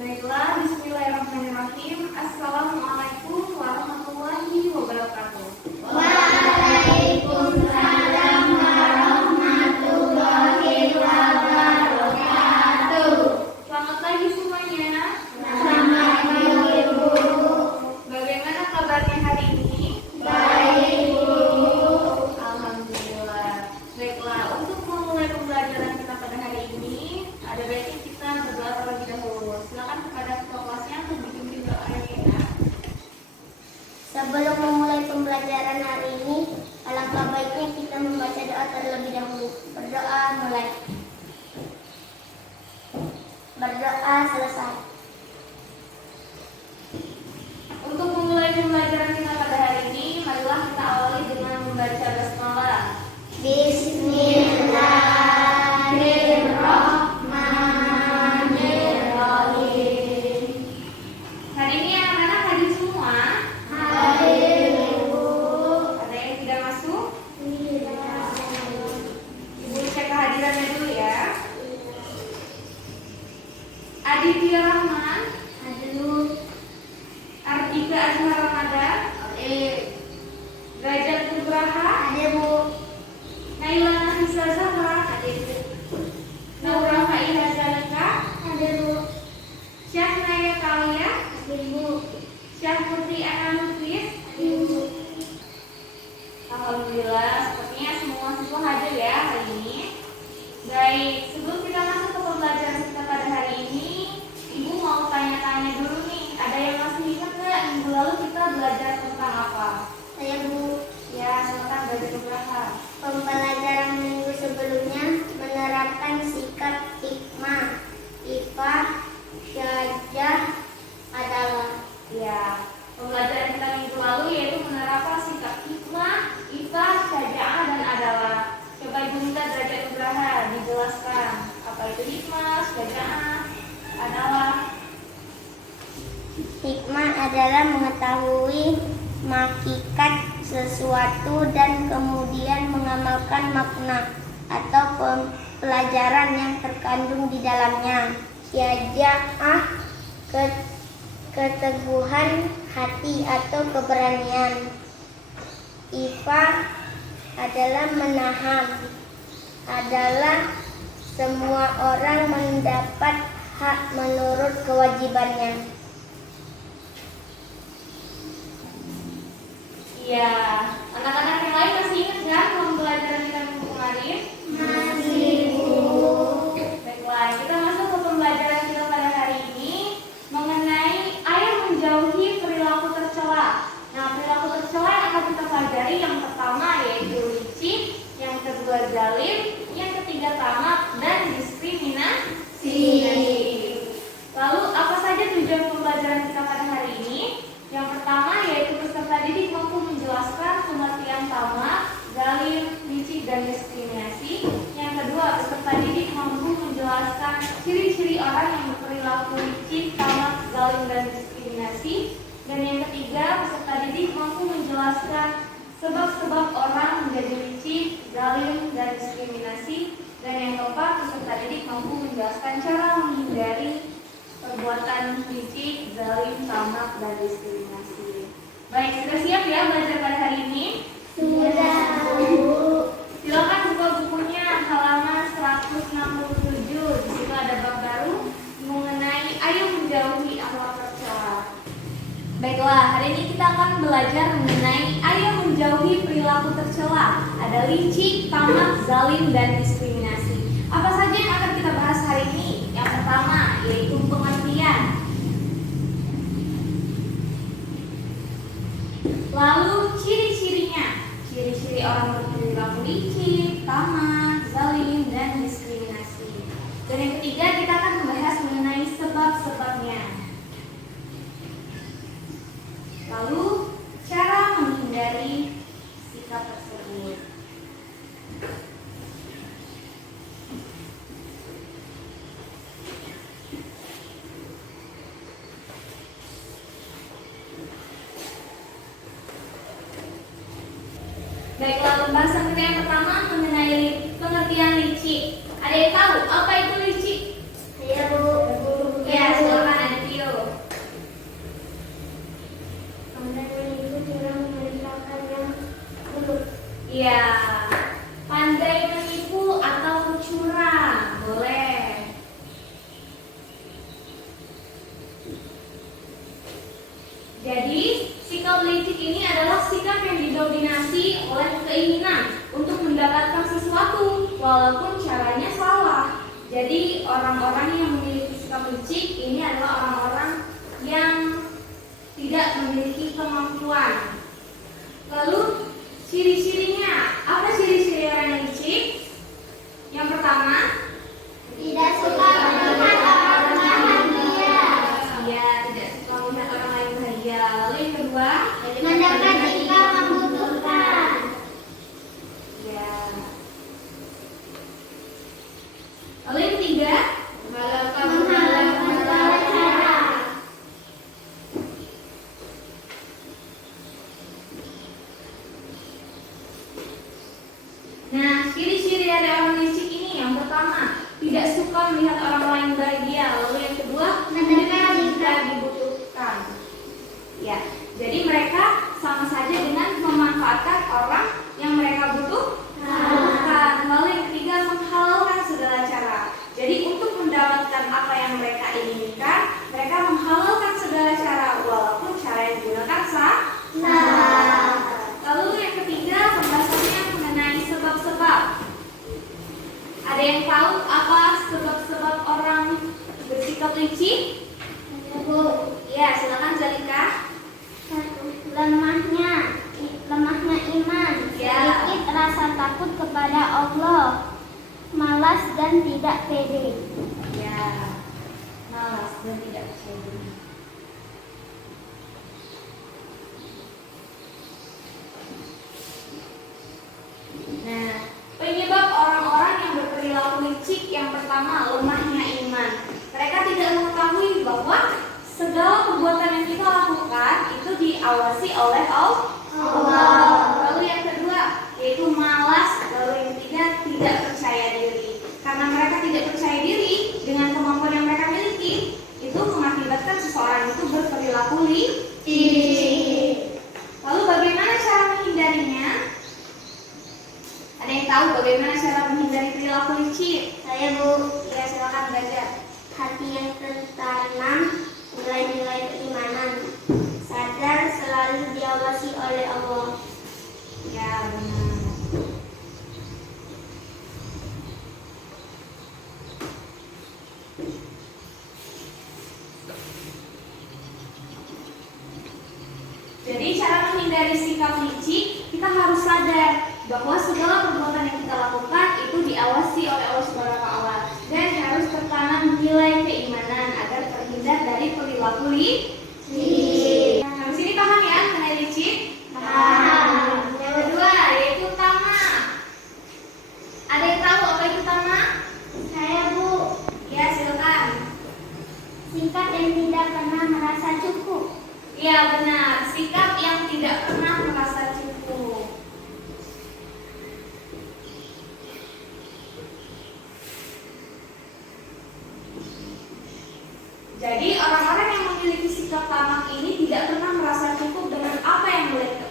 Baiklah, bismillahirrahmanirrahim. Assalamualaikum warahmatullahi wabarakatuh. Waalaikumsalam warahmatullahi wabarakatuh. Selamat pagi semuanya. Selamat pagi, Bu. Bagaimana kabarnya hari ini? Baik, Bu. Alhamdulillah. Baiklah, untuk memulai pembelajaran kita pada hari ini, ada baiknya kita berdoa terlebih dahulu. Silakan kepada ketua kelasnya untuk dipimpin doanya ya. Sebelum memulai pembelajaran hari ini, alangkah baiknya kita membaca doa terlebih dahulu. Berdoa mulai. Berdoa selesai. Untuk memulai pembelajaran kita pada hari ini, marilah kita awali dengan membaca basmalah. Bismillahirrahmanirrahim. Hari ini anak-anak hadir semua. Hadir, Bu. Ada yang tidak masuk? Ibu cek kehadirannya dulu ya. Aditya Rahman, Hadir. Ardika Azhar Ramadan, Derajat Nugraha, Hadir, Bu. Naila Nafisa Zahra, Naura Faiha Zalika, Hadir, Bu. Syahnaya Kalia, Hadir, Bu. Syahputri Anamutris. Hadir, Bu. Alhamdulillah, sepertinya semua siswa hadir ya hari ini. Baik, sebelum kita masuk ke pembelajaran kita pada hari ini, Ibu mau tanya-tanya dulu nih. Ada yang masih ingat nggak minggu lalu kita belajar tentang apa? Saya, Bu. Ya, silakan belajar beberapa. Pembelajaran minggu sebelumnya menerapkan sikap hikmah, ifah, syajah, adalah. Ya, pembelajaran kita minggu lalu yaitu menerapkan sikap hikmah, ifah, syaja'ah, dan adalah. Coba Ibu minta Derajat Nugraha dijelaskan apa itu hikmah, syaja'ah, adalah. Hikmah adalah mengetahui hakikat sesuatu dan kemudian mengamalkan makna atau pelajaran yang terkandung di dalamnya. Syaja'ah, keteguhan hati atau keberanian. Ifah adalah menahan, adalah semua orang mendapat hak menurut kewajibannya. Iya, anak-anak yang lain masih ingat kan pembelajaran kita minggu kemarin? Masih, Bu. Baiklah, kita masuk ke pembelajaran kita pada hari ini mengenai ayo menjauhi perilaku tercela. Nah, perilaku tercela yang akan kita pelajari yang pertama yaitu licik, yang kedua zalim, yang ketiga tamak, dan diskriminasi. Lalu apa saja tujuan pembelajaran kita pada hari ini? Yang pertama yaitu peserta didik mampu menjelaskan pengertian tamak, zalim, licik, dan diskriminasi. Yang kedua, peserta didik mampu menjelaskan ciri-ciri orang yang berperilaku licik, tamak, zalim, dan diskriminasi. Dan yang ketiga, peserta didik mampu menjelaskan sebab-sebab orang menjadi licik, zalim, dan diskriminasi. Dan yang keempat, peserta didik mampu menjelaskan cara menghindari perbuatan licik, zalim, tamak, dan diskriminasi. Baik, sudah siap ya belajar pada hari ini? Sudah, Bu. Silakan buka bukunya halaman 167. Di situ ada bab baru mengenai ayo menjauhi akhlak tercela. Baiklah, hari ini kita akan belajar mengenai ayo menjauhi perilaku tercela. Ada licik, tamak, zalim, dan diskriminasi. Apa saja yang akan kita bahas hari ini? Yang pertama yaitu pengertian. Lalu ciri-cirinya. Ciri-ciri orang berperilaku licik, tamak, zalim, dan diskriminasi. Dan yang ketiga kita akan membahas mengenai sebab-sebabnya. Lalu cara menghindari sikap tersebut. Baiklah, pembahasan kita yang pertama mengenai pengertian licik. Ada yang tahu apa itu licik? Saya, Bu. Ya, silakan. orang-orang yang memiliki sikap licik ini adalah orang-orang yang tidak memiliki kemampuan. Lalu ciri-cirinya, apa ciri-ciri orang yang licik? Yang pertama, Tidak suka melihat orang bahagia. ya tidak suka melihat orang lain bahagia. Lalu yang kedua, Mendekat jika membutuhkan. ya. Lalu yang ketiga, Menghalalkan segala cara. nah ciri-ciri dari orang licik ini yang pertama, tidak suka melihat orang lain bahagia. Lalu yang kedua, mendekat jika dibutuhkan. Ya, jadi mereka sama saja dengan memanfaatkan orang yang mereka butuhkan. Lalu yang ketiga, menghalalkan segala cara. Jadi untuk mendapatkan apa yang mereka inginkan, mereka menghalalkan segala cara walaupun cara yang digunakan salah. Lalu yang ketiga, pembahasannya mengenai sebab-sebab. Ada yang tahu apa sebab-sebab orang bersikap licik? Bu, Ya, silakan Zalika. lemahnya iman, Ya. sedikit rasa takut kepada Allah, malas dan tidak pede. Ya, malas dan tidak percaya diri. Nah, penyebab orang-orang yang berperilaku licik yang pertama, lemahnya iman. Mereka tidak mengetahui bahwa segala perbuatan yang kita lakukan itu diawasi oleh Allah. Lalu yang kedua, yaitu malas. Lalu yang ketiga, tidak percaya diri. Karena mereka tidak percaya diri dengan kemampuan yang mereka miliki, itu mengakibatkan seseorang itu berperilaku licik. Lalu bagaimana cara menghindarinya? Ada yang tahu bagaimana cara menghindari perilaku licik? Saya, Bu, Ya, silakan belajar. hati yang tertanam nilai-nilai keimanan, sadar selalu diawasi oleh Allah. Ya, benar. Jadi cara menghindari sikap licik, kita harus sadar bahwa segala perbuatan yang kita lakukan itu diawasi oleh Allah Subhanahu wa taala dan harus tertanam nilai keimanan agar terhindar dari perilaku licik. Nah, di sini paham ya mengenai licik? Paham. Yang kedua yaitu tamak. Ada yang tahu apa itu tamak? Saya, Bu, Ya, silakan. sikap yang tidak pernah merasa cukup. Iya, benar. Sikap yang tidak pernah merasa cukup. Jadi orang-orang yang memiliki sikap tamak ini tidak pernah merasa cukup dengan apa yang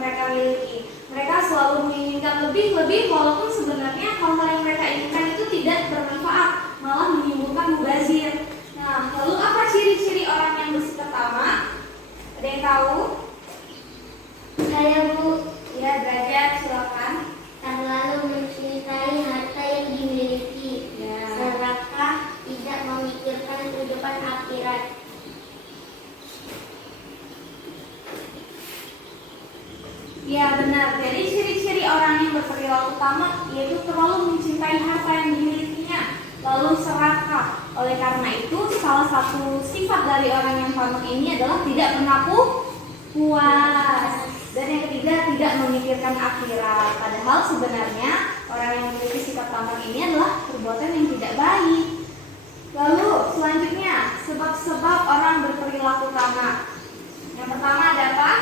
mereka miliki. Mereka selalu menginginkan lebih-lebih walaupun sebenarnya hal-hal yang mereka inginkan itu tidak bermanfaat, malah menimbulkan mubazir. Nah, lalu apa ciri-ciri orang yang bersikap tamak? Ada yang tahu? Saya, Bu, Ya, derajat silakan. terlalu mencintai harta yang dimiliki, Ya. serakah, tidak memikirkan kehidupan akhirat. Ya, benar. Jadi ciri-ciri orang yang berperilaku tamak yaitu terlalu mencintai harta yang dimilikinya, lalu serakah. Oleh karena itu, salah satu sifat dari orang yang tamak ini adalah tidak pernah puas. Dan yang ketiga, tidak memikirkan akhirat. Padahal sebenarnya orang yang memiliki sikap tamak ini adalah perbuatan yang tidak baik. Lalu selanjutnya, sebab-sebab orang berperilaku tamak. Yang pertama ada apa?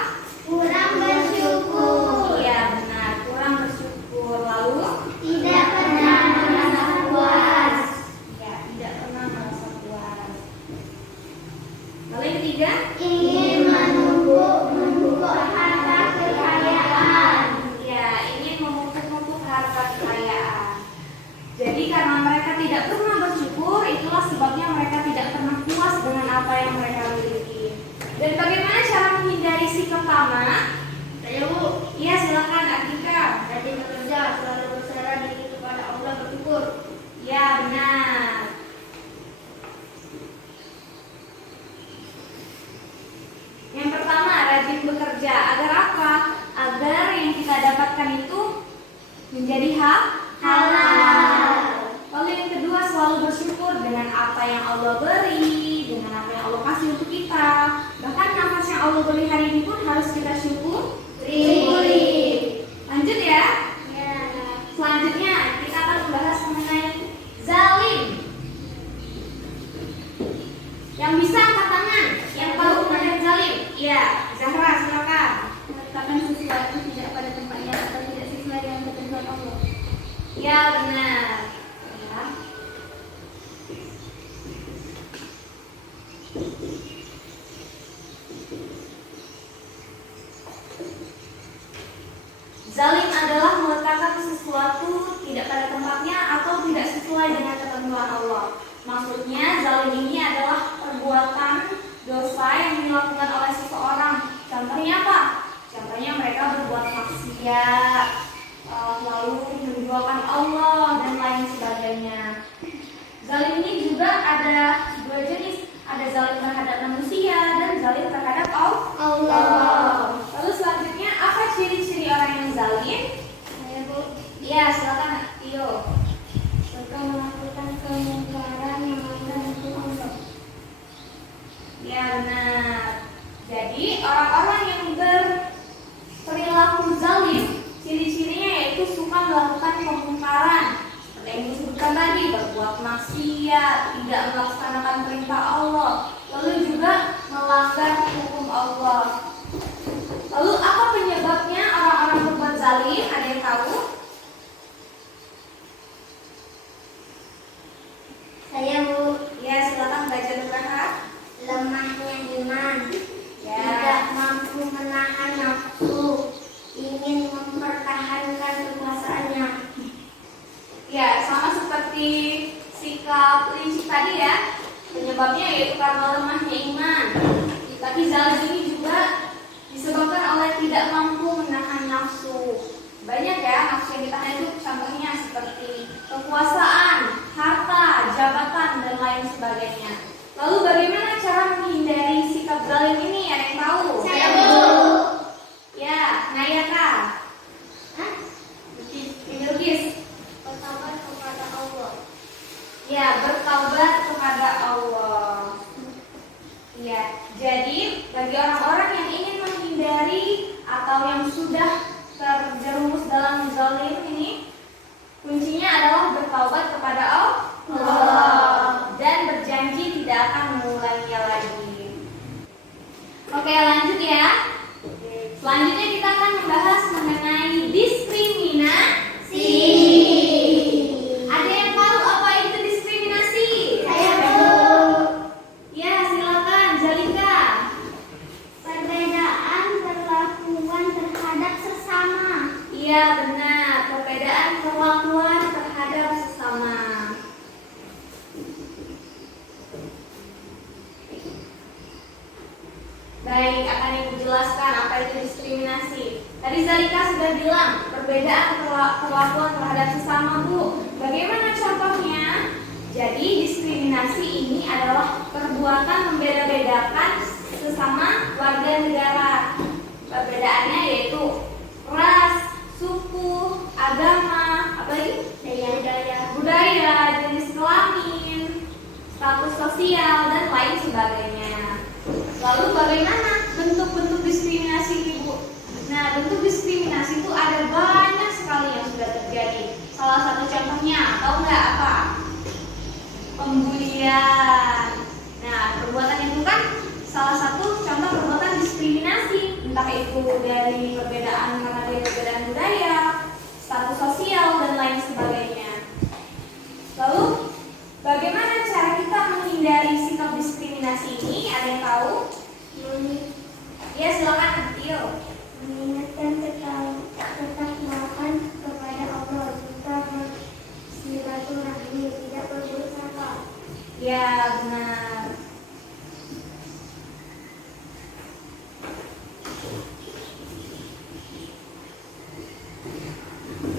Kurang bersyukur, Iya, benar, kurang bersyukur. Lalu tidak pernah merasa puas, ya, tidak pernah merasa puas. Lalu yang ketiga, ingin menumpuk harta kekayaan. ya, ingin menumpuk harta kekayaan. Jadi karena mereka tidak pernah bersyukur apa yang Allah beri, dengan apa yang Allah kasih untuk kita. Bahkan nafas yang Allah beri hari ini pun harus kita syukuri. Lanjut ya. Selanjutnya kita akan membahas mengenai zalim. Yang bisa angkat tangan, yang tahu mengenai zalim. Iya, Zahra silakan. Meletakkan sesuatu tidak pada tempatnya atau tidak sesuai dengan ketentuan Allah. Ya benar. Ya. Zalim adalah meletakkan sesuatu tidak pada tempatnya atau tidak sesuai dengan ketentuan Allah. Maksudnya zalim ini adalah perbuatan dosa yang dilakukan oleh seseorang. Contohnya apa? Contohnya mereka berbuat maksiat, lalu menduakan Allah dan lain sebagainya. Zalim ini juga ada dua jenis, ada zalim terhadap manusia dan zalim terhadap Allah. Lalu selanjutnya apa ciri-ciri orang yang zalim? Saya Bu, Ya silakan Tio. suka melakukan kemungkaran yang melanggar hukum Allah. Ya benar. Jadi orang-orang yang berperilaku zalim, ciri-cirinya yaitu suka melakukan kemungkaran, seperti yang disebutkan tadi, berbuat maksiat, tidak melaksanakan perintah Allah, lalu juga melanggar hukum Allah. Lalu apa penyebabnya orang-orang berbuat zalim? Ada yang tahu? Saya Bu, Ya silakan belajar berahad. lemahnya iman, Ya. tidak mampu menahan nafsu, ingin mempertahankan kekuasaannya. Ya, sama seperti sikap licik tadi ya. Penyebabnya yaitu karena lemahnya iman. Tapi zalim ini juga disebabkan oleh tidak mampu menahan nafsu. Banyak ya nafsu yang ditahan itu, contohnya seperti kekuasaan, harta, jabatan, dan lain sebagainya. Lalu bagaimana cara menghindari sikap zalim ini? Ada yang tahu? Saya Bu. Ya, Naya Kak. Hah? Lukis. Bertobat kepada Allah. Ya, bertaubat kepada Allah. Ya, jadi bagi orang-orang yang ingin menghindari atau yang sudah terjerumus dalam zalim ini, kuncinya adalah bertaubat kepada Allah dan berjanji tidak akan mengulanginya lagi. Oke, lanjut ya. Selanjutnya kita akan membahas mengenai diskriminasi. Ada yang tahu apa itu diskriminasi? Saya Bu. Ya, silakan Jalika. Perbedaan perlakuan terhadap sesama. Iya, benar. Perbedaan perlakuan terhadap sesama. Baik, akan Ibu jelaskan apa itu diskriminasi. Tadi Zalika sudah bilang perbedaan perlakuan terhadap sesama, Bu. Bagaimana contohnya? Jadi diskriminasi ini adalah perbuatan membeda-bedakan sesama warga negara. Perbedaannya yaitu ras, suku, agama, apalagi budaya, jenis kelamin, status sosial, dan lain sebagainya. Lalu bagaimana bentuk-bentuk diskriminasi ini, Bu? Nah, bentuk diskriminasi itu ada banyak sekali yang sudah terjadi. Salah satu contohnya, tahu nggak apa? Pembulian. Nah, perbuatan itu kan salah satu contoh perbuatan diskriminasi. Entah itu dari perbedaan karena dari perbedaan budaya, status sosial, dan lain sebagainya. Lalu, bagaimana cara kita menghindari sikap diskriminasi ini? Ada yang tahu? Ya, silakan, Tio. Mengingatkan tetap maafkan kepada Allah, serta bersilaturahmi, tidak berbuat salah. Ya, benar.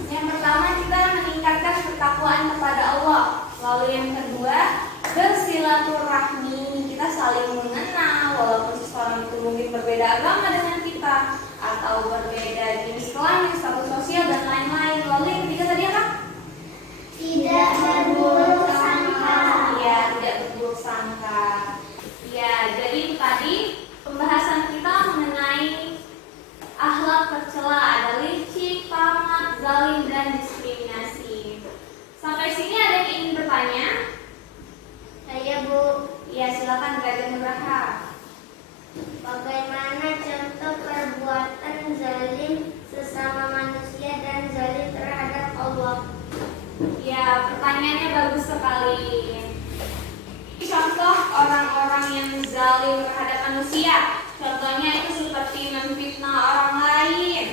Yang pertama kita meningkatkan ketakwaan kepada Allah. Lalu yang kedua, bersilaturahmi. Kita saling mengenal walaupun seseorang itu mungkin berbeda agama dengan kita atau berbeda jenis kelamin, status sosial, dan lain-lain. Lalu yang ketiga tadi apa? Tidak berburuk sangka. Iya, tidak sangka. Ya, jadi itu tadi pembahasan kita mengenai akhlak tercela, ada licik, tamak, zalim, dan diskriminasi. Sampai sini ada yang ingin bertanya? Saya Bu, Ya, silakan Gajah Nugraha. bagaimana contoh perbuatan zalim sesama manusia dan zalim terhadap Allah? Ya, pertanyaannya bagus sekali. Contoh orang-orang yang zalim terhadap manusia. Contohnya itu seperti memfitnah orang lain.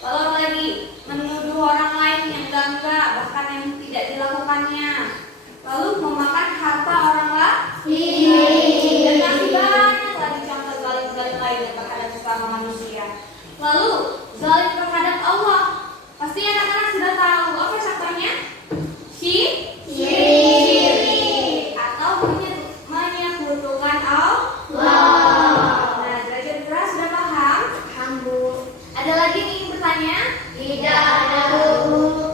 Lalu apa lagi? Menuduh orang lain yang enggak, bahkan yang tidak dilakukannya. Lalu memakan harta orang lain. Dan masih banyak lagi contoh zalim-zalim lain yang terhadap sesama manusia. Lalu zalim terhadap Allah. Pasti anak-anak sudah tahu apa contohnya? Syirik atau menyekutukan Allah. Nah, derajat Nugraha sudah paham? Paham Bu. Ada lagi yang ingin bertanya? Tidak ada Bu.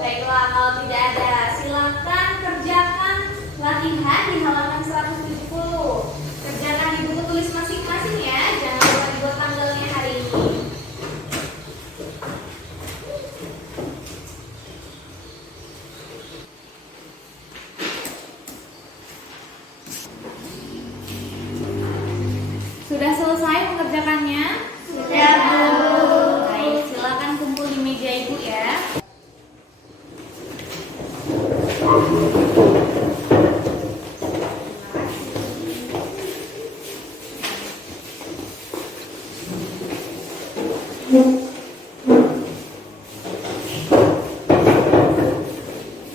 Baiklah, kalau tidak ada, silakan kerjakan latihan di halaman 170. Kerjakan di buku tulis masing-masing ya, jangan lupa dibuat tanggalnya hari ini. Sudah selesai mengerjakannya? Sudah Bu. Baik, silakan kumpul di meja Ibu ya.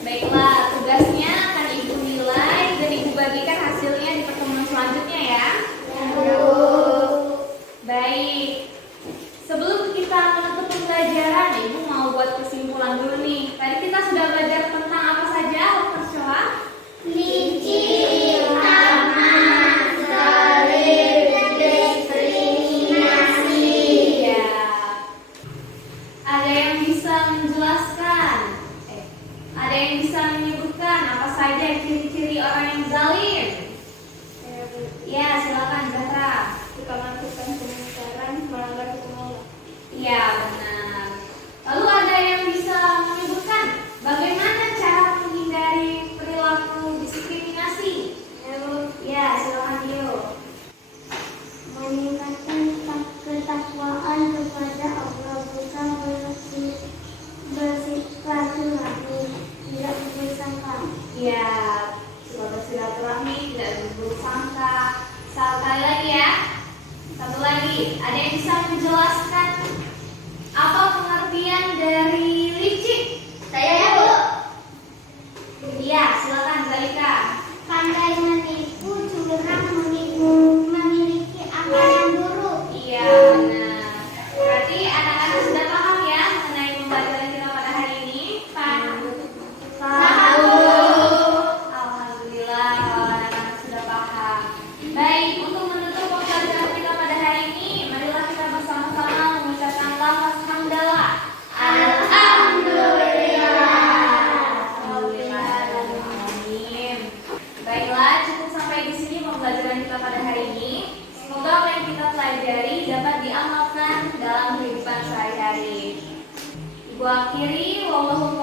Baiklah, tugasnya akan Ibu nilai dan Ibu bagikan hasilnya di pertemuan selanjutnya ya. Baik, sebelum kita menutup pembelajaran, Ibu mau buat kesimpulan dulu nih. Tadi kita sudah belajar tentang apa saja hal tercela? Licik, tamak, zalim, diskriminasi. Ya. Ada yang bisa menjelaskan? Ada yang bisa menyebutkan apa saja ciri-ciri orang yang zalim? Ya, silakan Zahra. Suka melakukan pembicaraan melanggar hukum Allah. Iya, benar. Lalu ada yang bisa menyebutkan bagaimana cara menghindari perilaku diskriminasi? Ya, silakan Dio. Meningkatkan ketakwaan kepada Allah, bukan bersilaturahmi, tidak bersangka. Ya, bersilaturahmi, tidak berburuk sangka. Sekali lagi ya. Satu lagi, ada yang bisa menjelaskan apa pengertian dari licik? Saya Bu. Iya, silakan Zalika. Pandai menipu, curang, memiliki akal yang buruk. Iya, benar. Berarti anak-anak sudah paham ya mengenai pembelajaran kita pada hari ini? Paham. Alhamdulillah kalau anak-anak sudah paham. Baik, untuk menutup pembelajaran kita pada hari ini, marilah kita bersama-sama mengucapkan lafaz hamdalah. Alhamdulillahirrahmanirrahim. Baiklah, cukup sampai di sini pembelajaran kita pada hari ini. Semoga apa yang kita pelajari dapat diamalkan dalam kehidupan sehari-hari. Ibu akhiri, wallahu